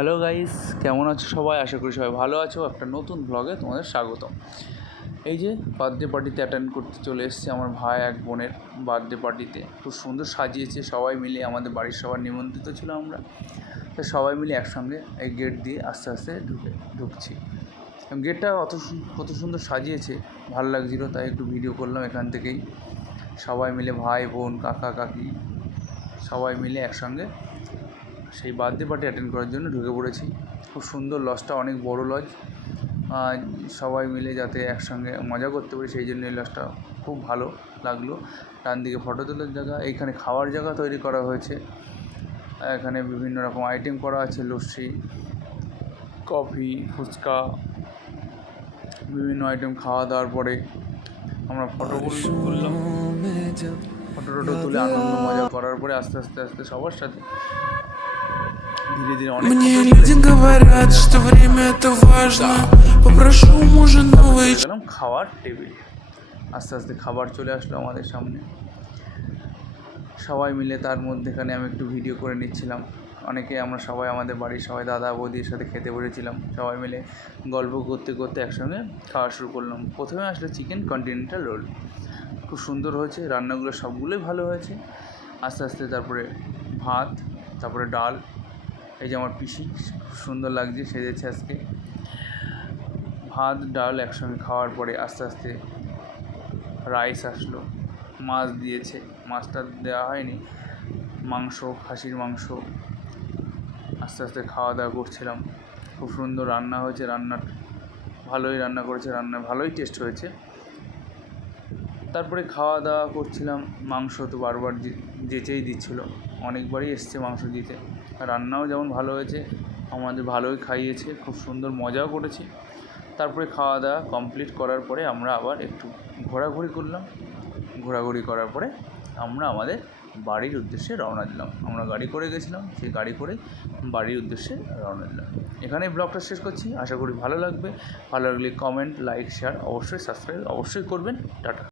Hello guys, কেমন আছো সবাই? আশা করি সবাই ভালো আছো। একটা নতুন ব্লগে তোমাদের স্বাগতম। এই যে বার্থডে পার্টিতে অ্যাটেন্ড করতে চলে এসেছি আমার ভাই এক বোনের বার্থডে পার্টিতে। খুব সুন্দর সাজিয়েছে, সবাই মিলে আমাদের বাড়ির সবার নিমন্ত্রিত ছিল আমরা। তো সবাই মিলে একসঙ্গে এই গেট দিয়ে আস্তে আস্তে ঢুকছি। গেটটা কত সুন্দর সাজিয়েছে, ভালো লাগছিলো, তাই একটু ভিডিও করলাম এখান থেকেই। সবাই মিলে ভাই বোন কাকা কাকি সবাই মিলে একসঙ্গে সেই বার্থডে পার্টি অ্যাটেন্ড করার জন্য ঢুকে পড়েছি। খুব সুন্দর, লজটা অনেক বড় লজ, সবাই মিলে যাতে একসঙ্গে মজা করতে পারি সেই জন্য এই লজটা খুব ভালো লাগলো। ডান দিকে ফটো তোলার জায়গা, এইখানে খাওয়ার জায়গা তৈরি করা হয়েছে। এখানে বিভিন্ন রকম আইটেম করা আছে, লস্যি, কফি, ফুচকা, বিভিন্ন আইটেম খাওয়া দাওয়ার পরে আমরা ফটো তুললাম। ফটো তুলে আনন্দ মজা করার পরে আস্তে আস্তে সবার সাথে ধীরে ধীরে অনেক গেলাম খাওয়ার টেবিল। আস্তে আস্তে খাবার চলে আসলো আমাদের সামনে, সবাই মিলে তার মধ্যেখানে আমি একটু ভিডিও করে নিচ্ছিলাম। আমরা সবাই আমাদের বাড়ির সবাই দাদা বৌদির সাথে খেতে বসেছিলাম। সবাই মিলে গল্প করতে করতে একসঙ্গে খাওয়া শুরু করলাম। প্রথমে আসলো চিকেন কন্টিনেন্টাল রোল, খুব সুন্দর হয়েছে, রান্নাগুলো সবগুলোই ভালো হয়েছে। আস্তে আস্তে তারপরে ভাত, তারপরে ডাল। এই যে আমার পিসি, খুব সুন্দর লাগছে, সেজেছে আজকে। ভাত ডাল একসঙ্গে খাওয়ার পরে আস্তে আস্তে রাইস আসলো, মাছ দিয়েছে, মাছটা দেওয়া হয়নি, মাংস, খাসির মাংস। আস্তে আস্তে খাওয়া দাওয়া করছিলাম। খুব সুন্দর রান্না হয়েছে, ভালোই রান্না করেছে, রান্না ভালোই টেস্ট হয়েছে। তারপরে খাওয়া দাওয়া করছিলাম। মাংস তো বারবার যেচেই দিচ্ছিলো, অনেকবারই এসছে মাংস দিতে। রান্নাও যেমন ভালো হয়েছে, আমাদের ভালোই খাইয়েছে, খুব সুন্দর মজাও করেছি। তারপরে খাওয়া দাওয়া কমপ্লিট করার পরে আমরা আবার একটু ঘোরাঘুরি করলাম। ঘোরাঘুরি করার পরে আমরা আমাদের বাড়ির উদ্দেশ্যে রওনা দিলাম। আমরা গাড়ি করে গেছিলাম, সেই গাড়ি করে বাড়ির উদ্দেশ্যে রওনা দিলাম। এখানেই ব্লগটা শেষ করছি। আশা করি ভালো লাগবে। ভালো লাগলে কমেন্ট, লাইক, শেয়ার, অবশ্যই সাবস্ক্রাইব অবশ্যই করবেন। টাটা।